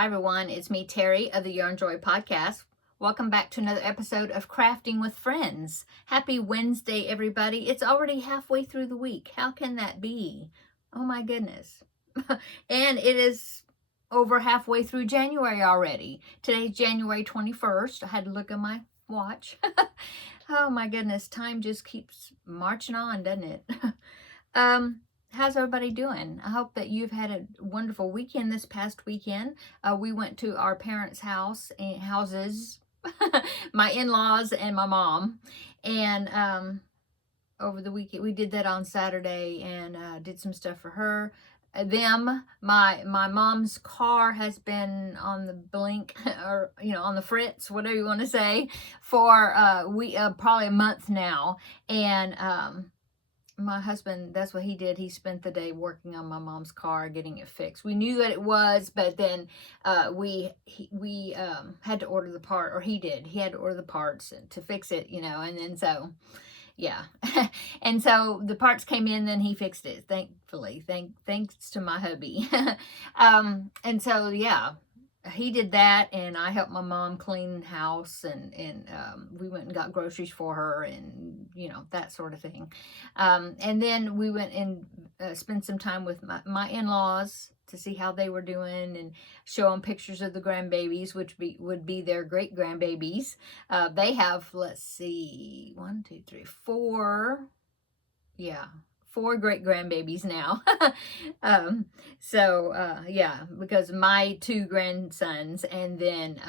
Hi everyone, it's me Terry of the Yarnjoy podcast. Welcome back to another episode of Crafting with Friends. Happy Wednesday everybody. It's already halfway through the week. How can that be? Oh my goodness. And it is over halfway through January already. Today's January 21st. I had to look at my watch. Oh my goodness, time just keeps marching on, doesn't it? How's everybody doing? I hope that you've had a wonderful weekend this past weekend. We went to our parents' houses, my in-laws and my mom. And over the weekend, we did that on Saturday and did some stuff for her. My mom's car has been on the blink or, on the fritz, whatever you want to say, for probably a month now. And my husband, that's what he did. He spent the day working on my mom's car, getting it fixed. We knew that it was, but then we had to order the part, or he did. He had to order the parts to fix it, and then so, yeah. And so the parts came in, then he fixed it, thankfully. Thanks to my hubby. And so, yeah. He did that, and I helped my mom clean the house, and we went and got groceries for her, and that sort of thing. And then we went and spent some time with my in-laws to see how they were doing and show them pictures of the grandbabies, which would be their great grandbabies. They have, let's see, 1, 2, 3, 4. Yeah. 4 great grandbabies now. Yeah, because my 2 grandsons and then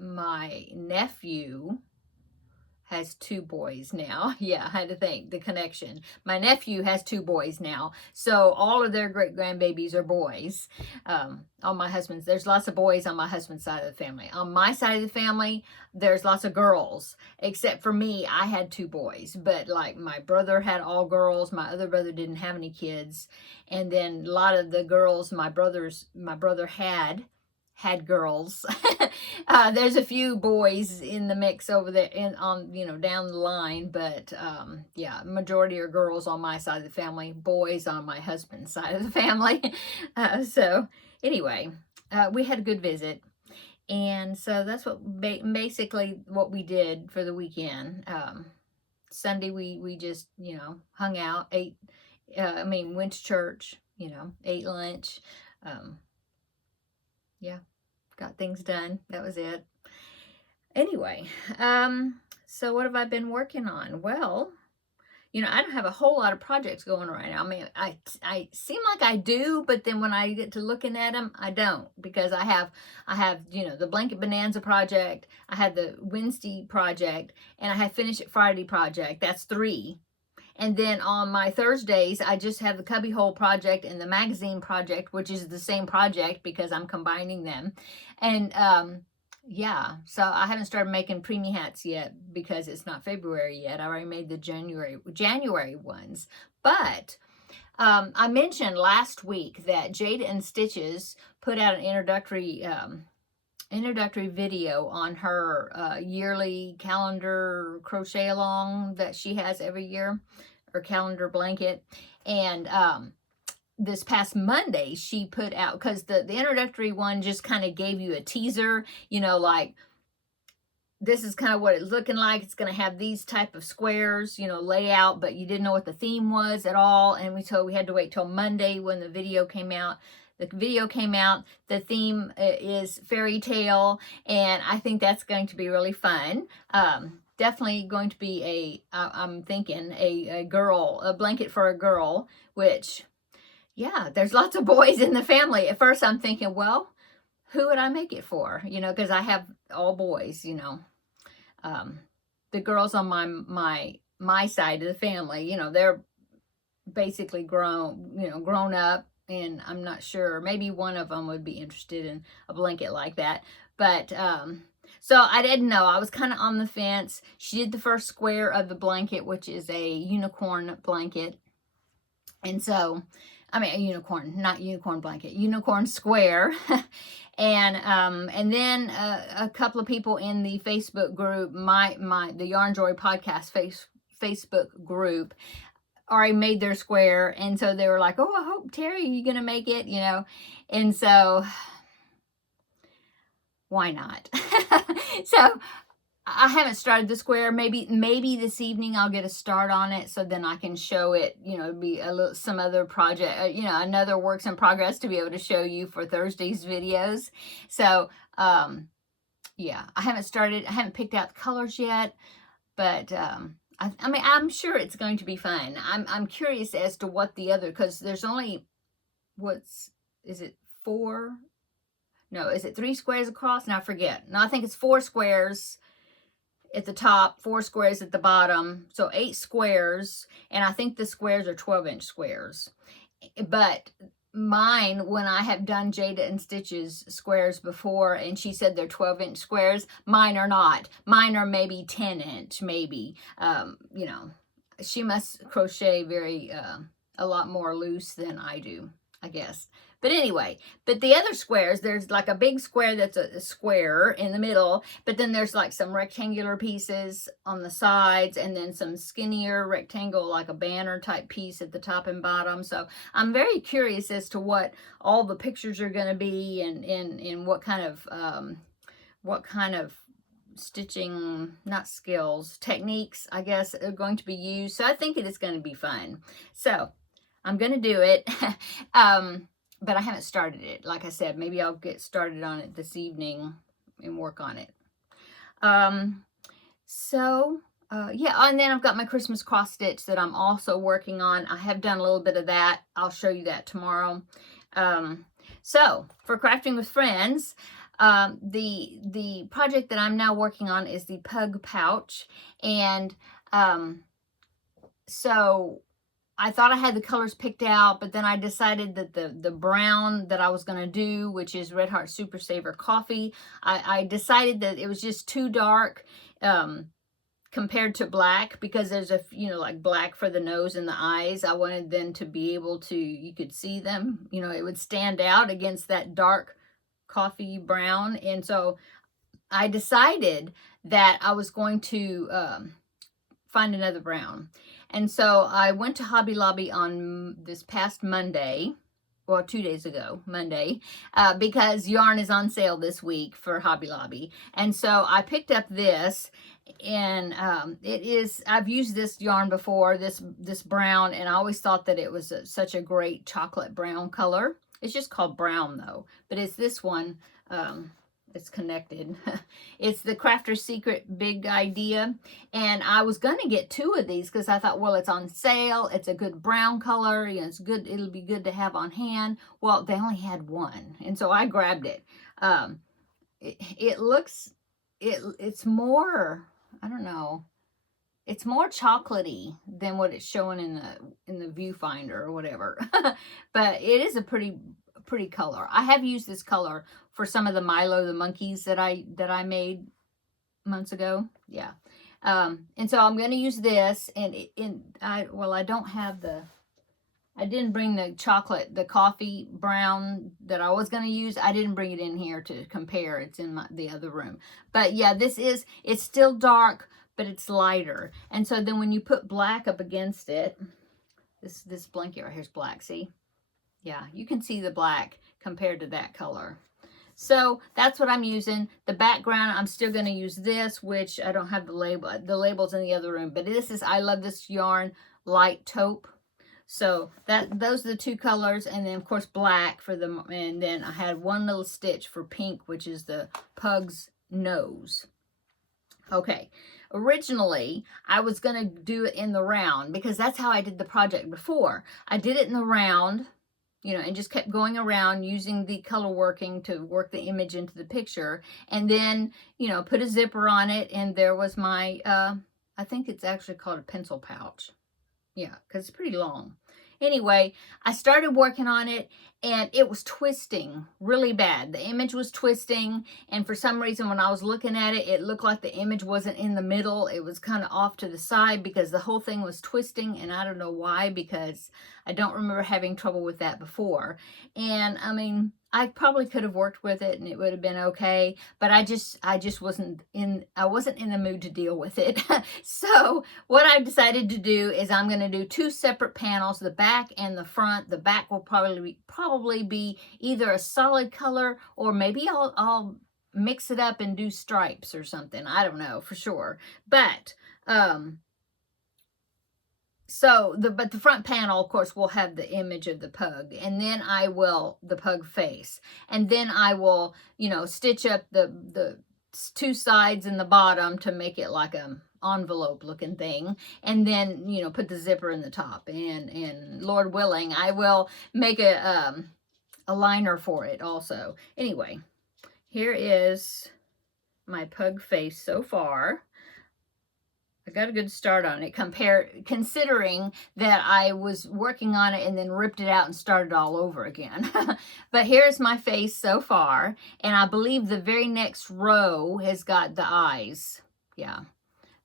my nephew has 2 boys now. Yeah, I had to think the connection. My nephew has 2 boys now. So all of their great grandbabies are boys. On my husband's, there's lots of boys on my husband's side of the family. On my side of the family, there's lots of girls. Except for me, I had 2 boys. But like my brother had all girls. My other brother didn't have any kids. And then a lot of the girls my brother had girls. There's a few boys in the mix over there down the line, but yeah, majority are girls on my side of the family, boys on my husband's side of the family. So anyway, we had a good visit, and so that's what basically what we did for the weekend. Sunday we just hung out, went to church, ate lunch. Yeah, got things done. That was it. Anyway, so what have I been working on? Well, I don't have a whole lot of projects going right now. I mean, I seem like I do, but then when I get to looking at them, I don't, because I have the Blanket Bonanza project, I had the Wednesday project, and I had Finish It Friday project. That's 3. And then on my Thursdays, I just have the Cubbyhole project and the magazine project, which is the same project because I'm combining them. And yeah, so I haven't started making preemie hats yet because it's not February yet. I already made the January ones. But I mentioned last week that Jada and Stitches put out an introductory video on her yearly calendar crochet along that she has every year, or calendar blanket. And this past Monday she put out, because the introductory one just kind of gave you a teaser, like this is kind of what it's looking like. It's going to have these type of squares, layout, but you didn't know what the theme was at all. And we had to wait till Monday when the video came out. The video came out. The theme is fairy tale, and I think that's going to be really fun. Definitely going to be I'm thinking a blanket for a girl, which, yeah, there's lots of boys in the family. At first I'm thinking, well, who would I make it for? Because I have all boys, the girls on my side of the family, they're basically grown up. And I'm not sure, maybe one of them would be interested in a blanket like that. But, so I didn't know. I was kind of on the fence. She did the first square of the blanket, which is a unicorn blanket. And so, a unicorn, not unicorn blanket, unicorn square. And then a couple of people in the Facebook group, the Yarnjoy podcast Facebook group, already made their square, and so they were like, oh, I hope, Terry, you're gonna make it, And so why not? So I haven't started the square. Maybe this evening I'll get a start on it, so then I can show it, you know, be a little, some other project, you know, another works in progress to be able to show you for Thursday's videos. So, yeah, I haven't picked out the colors yet, but, I mean, I'm sure it's going to be fun. I'm curious as to what the other, because there's only, is it 4? No, is it 3 squares across? Now I forget. No, I think it's 4 squares at the top, 4 squares at the bottom, so 8 squares, and I think the squares are 12-inch squares. But mine, when I have done Jada and Stitch's squares before, and she said they're 12-inch squares, mine are not. Mine are maybe 10-inch, maybe. You know, she must crochet a lot more loose than I do, I guess. But anyway, but the other squares, there's like a big square that's a square in the middle, but then there's like some rectangular pieces on the sides, and then some skinnier rectangle, like a banner type piece at the top and bottom. So I'm very curious as to what all the pictures are going to be, and what kind of stitching, not skills, techniques, I guess, are going to be used. So I think it is going to be fun. So I'm going to do it. But I haven't started it. Like I said, maybe I'll get started on it this evening and work on it. Yeah, and then I've got my Christmas cross stitch that I'm also working on. I have done a little bit of that. I'll show you that tomorrow. So for Crafting with Friends, the project that I'm now working on is the pug pouch. And so I thought I had the colors picked out, but then I decided that the brown that I was going to do, which is Red Heart Super Saver Coffee, I decided that it was just too dark compared to black, because there's a, you know, like black for the nose and the eyes. I wanted them to be able to, you could see them, you know, it would stand out against that dark coffee brown. And so I decided that I was going to find another brown. And so I went to Hobby Lobby on this past Monday, or 2 days ago, Monday, because yarn is on sale this week for Hobby Lobby. And so I picked up this, and I've used this yarn before, this brown, and I always thought that it was such a great chocolate brown color. It's just called brown though, but it's this one. It's connected. It's the Crafter's Secret Big Idea. And I was going to get 2 of these because I thought, well, it's on sale. It's a good brown color. You know, it's good. It'll be good to have on hand. Well, they only had 1. And so I grabbed it. It's more, I don't know. It's more chocolatey than what it's showing in the viewfinder or whatever. But it is a pretty color. I have used this color for some of the Milo the monkeys that I made months ago. Yeah. And so I'm going to use this, and I don't have I didn't bring the coffee brown that I was going to use. I didn't bring it in here to compare. It's in the other room. But yeah, it's still dark, but it's lighter. And so then when you put black up against it, this blanket right here is black, see? Yeah, you can see the black compared to that color. So that's what I'm using. The background, I'm still going to use this, which I don't have the label. The label's in the other room. But this is I Love This Yarn Light Taupe. So those are the 2 colors. And then, of course, black for them. And then I had 1 little stitch for pink, which is the pug's nose. Okay. Originally, I was going to do it in the round because that's how I did the project before. I did it in the round, you know, and just kept going around using the color working to work the image into the picture. And then, you know, put a zipper on it. And there was my, I think it's actually called a pencil pouch. Yeah, because it's pretty long. Anyway, I started working on it, and it was twisting really bad. The image was twisting, and for some reason when I was looking at it, it looked like the image wasn't in the middle. It was kind of off to the side because the whole thing was twisting, and I don't know why, because I don't remember having trouble with that before. And I mean, I probably could have worked with it and it would have been okay, but I just wasn't in the mood to deal with it. So what I've decided to do is I'm going to do 2 separate panels, the back and the front. The back will probably be either a solid color, or maybe I'll mix it up and do stripes or something. I don't know for sure. But, but the front panel, of course, will have the image of the pug, and then the pug face, and then I will, stitch up the two sides and the bottom to make it like a envelope looking thing, and then, put the zipper in the top, and Lord willing, I will make a liner for it also. Anyway, here is my pug face so far. I got a good start on it, considering that I was working on it and then ripped it out and started all over again. But here's my face so far, and I believe the very next row has got the eyes. Yeah.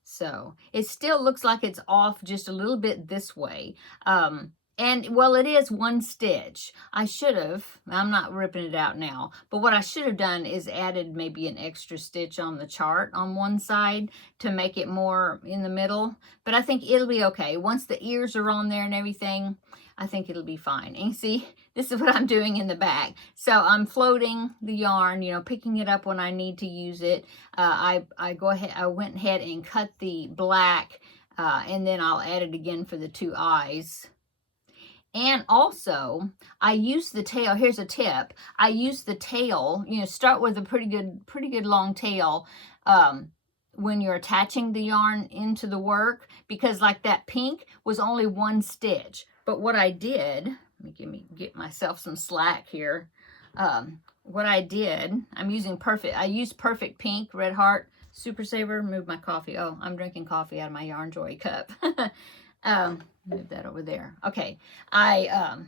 So it still looks like it's off just a little bit this way. And, well, it is one stitch. I'm not ripping it out now, but what I should have done is added maybe an extra stitch on the chart on one side to make it more in the middle. But I think it'll be okay. Once the ears are on there and everything, I think it'll be fine. And you see, this is what I'm doing in the back. So I'm floating the yarn, picking it up when I need to use it. I went ahead and cut the black, and then I'll add it again for the two eyes. And also, I use the tail. Here's a tip. I use the tail, start with a pretty good long tail when you're attaching the yarn into the work, because like that pink was only one stitch. But what I did, let me get myself some slack here. What I did, I used Perfect Pink, Red Heart, Super Saver. Move my coffee. Oh, I'm drinking coffee out of my Yarnjoy cup. Move that over there. Okay. I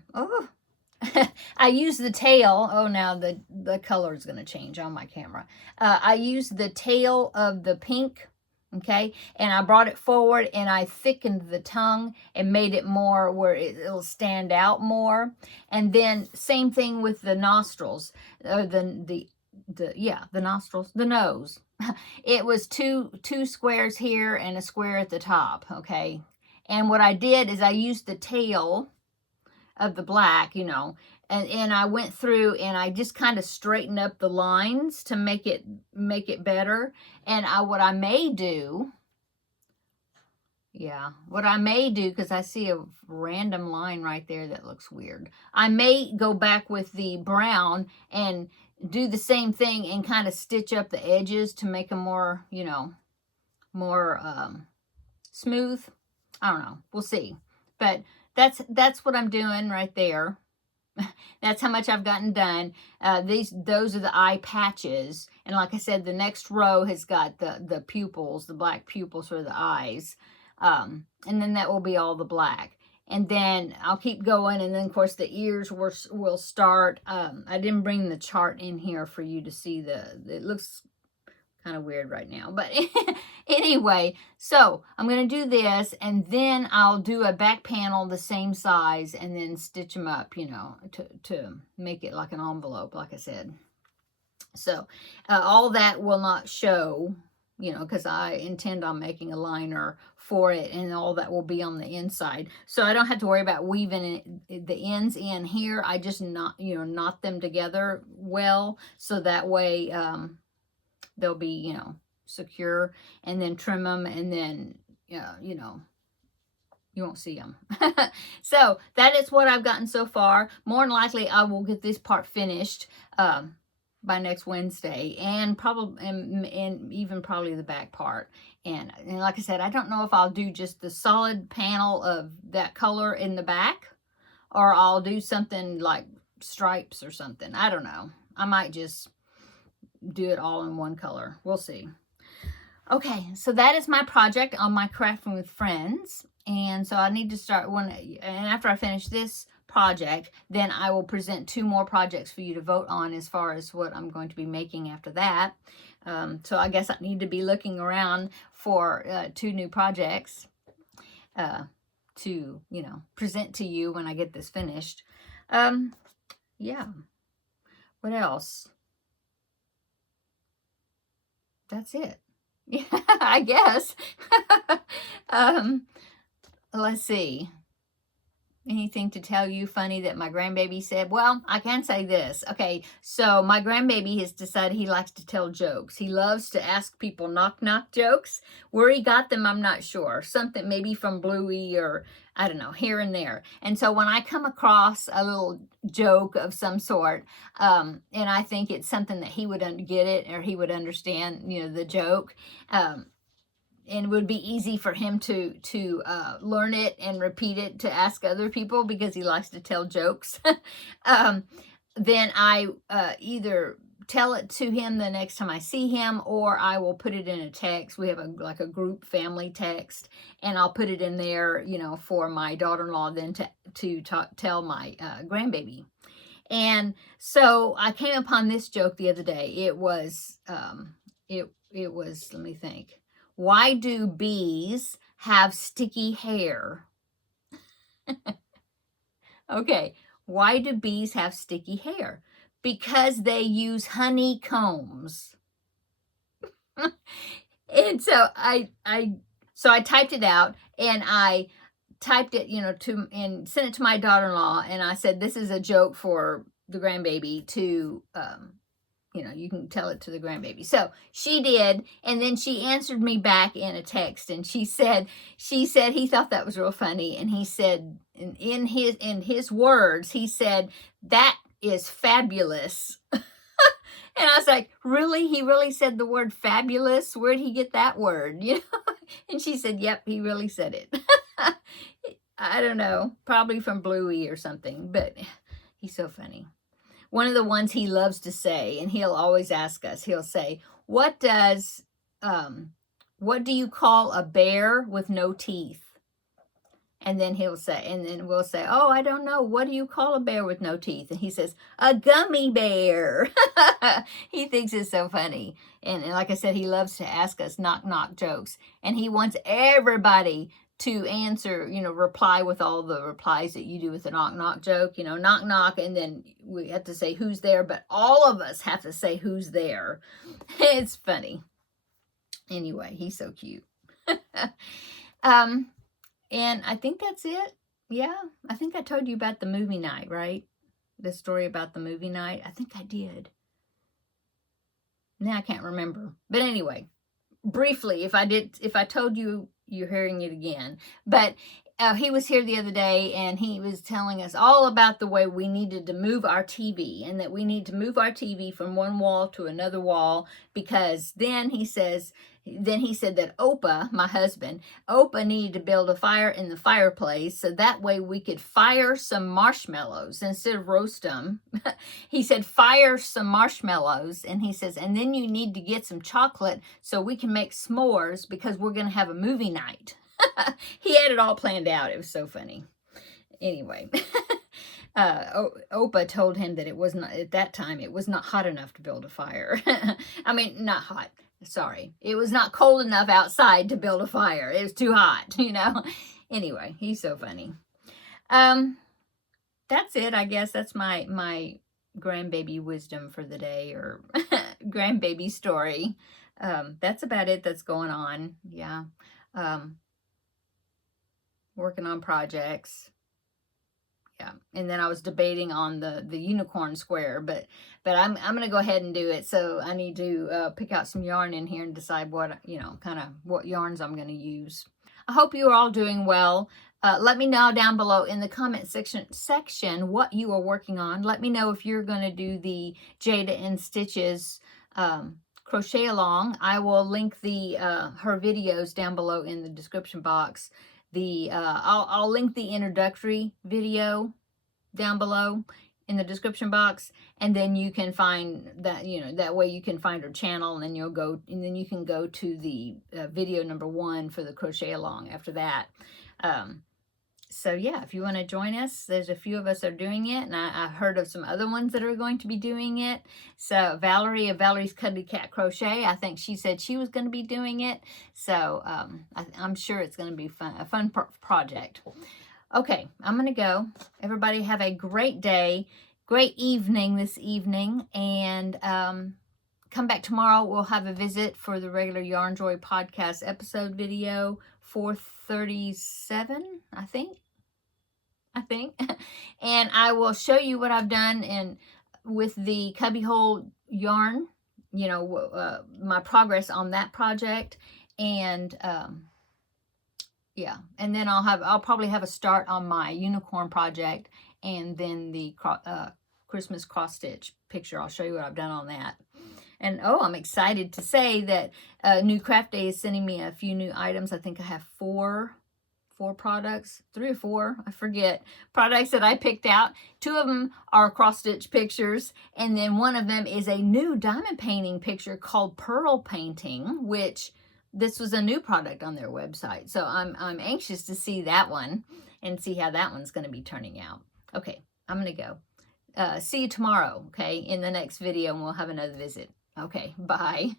use the tail. Oh, now the color is going to change on my camera. I used the tail of the pink, okay, and I brought it forward and I thickened the tongue and made it more where it'll stand out more. And then same thing with the nostrils, the nostrils, the nose. It was two squares here and a square at the top, okay. And what I did is I used the tail of the black, and I went through and I just kind of straightened up the lines to make it better. And what I may do, because I see a random line right there that looks weird. I may go back with the brown and do the same thing and kind of stitch up the edges to make them more, more smooth. I don't know. We'll see. But that's what I'm doing right there. That's how much I've gotten done. Those are the eye patches. And like I said, the next row has got the pupils, the black pupils for the eyes. And then that will be all the black. And then I'll keep going. And then, of course, the ears will start. I didn't bring the chart in here for you to see it looks kind of weird right now, but anyway, so I'm going to do this, and then I'll do a back panel the same size and then stitch them up, to make it like an envelope, like I said. So all that will not show, because I intend on making a liner for it, and all that will be on the inside. So I don't have to worry about weaving the ends in here. I just knot them together well, so that way they'll be, secure, and then trim them, and then, you won't see them. So that is what I've gotten so far. More than likely, I will get this part finished by next Wednesday, and even probably the back part. And like I said, I don't know if I'll do just the solid panel of that color in the back, or I'll do something like stripes or something. I don't know. I might just do it all in one color. We'll see. Okay, so that is my project on my Crafting with Friends. And so I need to start and after I finish this project, then I will present 2 more projects for you to vote on as far as what I'm going to be making after that. So I guess I need to be looking around for 2 new projects to, present to you when I get this finished. Yeah. What else? That's it. Yeah, I guess. Let's see. anything to tell you funny that my grandbaby said? Well, I can say this. Okay, so my grandbaby has decided he likes to tell jokes. He loves to ask people knock-knock jokes. Where he got them, I'm not sure. Something maybe from Bluey or, I don't know, here and there. And so when I come across a little joke of some sort, and I think it's something that he would get it or he would understand, the joke, and it would be easy for him to learn it and repeat it to ask other people because he likes to tell jokes. Then I either tell it to him the next time I see him, or I will put it in a text. We have a group family text, and I'll put it in there, for my daughter-in-law then to tell my grandbaby. And so I came upon this joke the other day. It was let me think. Why do bees have sticky hair? Okay, why do bees have sticky hair? Because they use honeycombs. And so I typed it out, and I typed it, and sent it to my daughter-in-law, and I said, this is a joke for the grandbaby to, you can tell it to the grandbaby. So she did, and then she answered me back in a text, and she said he thought that was real funny, and he said, in his words, he said, that is fabulous. And I was like, really? He really said the word fabulous? Where'd he get that word? And she said, yep, he really said it. I don't know, probably from Bluey or something, but he's so funny. One of the ones he loves to say, and he'll always ask us, he'll say, what do you call a bear with no teeth? And then we'll say, oh, I don't know. What do you call a bear with no teeth? And he says, a gummy bear. He thinks it's so funny. And like I said, he loves to ask us knock-knock jokes. And he wants everybody to answer, reply with all the replies that you do with a knock-knock joke, knock-knock, and then we have to say who's there, but all of us have to say who's there. It's funny. Anyway, he's so cute. And I think that's it. Yeah, I think I told you about the movie night, right? The story about the movie night. I think I did. Now I can't remember. But anyway, briefly, if I told you, you're hearing it again. But he was here the other day, and he was telling us all about the way we needed to move our TV, and that we need to move our TV from one wall to another wall, because then he said that Opa, my husband, Opa needed to build a fire in the fireplace, so that way we could fire some marshmallows instead of roast them. He said, fire some marshmallows, and he says, and then you need to get some chocolate so we can make s'mores because we're going to have a movie night. He had it all planned out. It was so funny. Anyway, Opa told him that it was not, at that time, it was not hot enough to build a fire. I mean, not hot. Sorry. It was not cold enough outside to build a fire. It was too hot, Anyway, he's so funny. That's it, I guess. That's my grandbaby wisdom for the day, or grandbaby story. That's about it that's going on. Yeah. Working on projects. Yeah, and then I was debating on the unicorn square, but I'm going to go ahead and do it. So I need to pick out some yarn in here and decide what, kind of what yarns I'm going to use. I hope you are all doing well. Let me know down below in the comment section what you are working on. Let me know if you're going to do the Jada and Stitches crochet along. I will link her videos down below in the description box. I'll link the introductory video down below in the description box, and then you can find that, that way you can find her channel, and then you can go to the video number 1 for the crochet along after that. So yeah, if you want to join us, there's a few of us that are doing it, and I've heard of some other ones that are going to be doing it. So Valerie of Valerie's Cuddly Cat Crochet, I think she said she was going to be doing it. So I'm sure it's going to be a fun project. Okay, I'm going to go. Everybody have a great day, great evening this evening, and come back tomorrow. We'll have a visit for the regular Yarnjoy podcast episode video, 437, I think. I think. And I will show you what I've done with the cubbyhole yarn, you know, my progress on that project. And yeah, and then I'll probably have a start on my unicorn project, and then the Christmas cross stitch picture. I'll show you what I've done on that. And oh, I'm excited to say that New Craft Day is sending me a few new items. I think I have four products, 3 or 4, I forget, products that I picked out. 2 of them are cross stitch pictures, and then one of them is a new diamond painting picture called Pearl Painting, which this was a new product on their website. So I'm anxious to see that one and see how that one's going to be turning out. Okay, I'm going to go. See you tomorrow, okay, in the next video, and we'll have another visit. Okay, bye.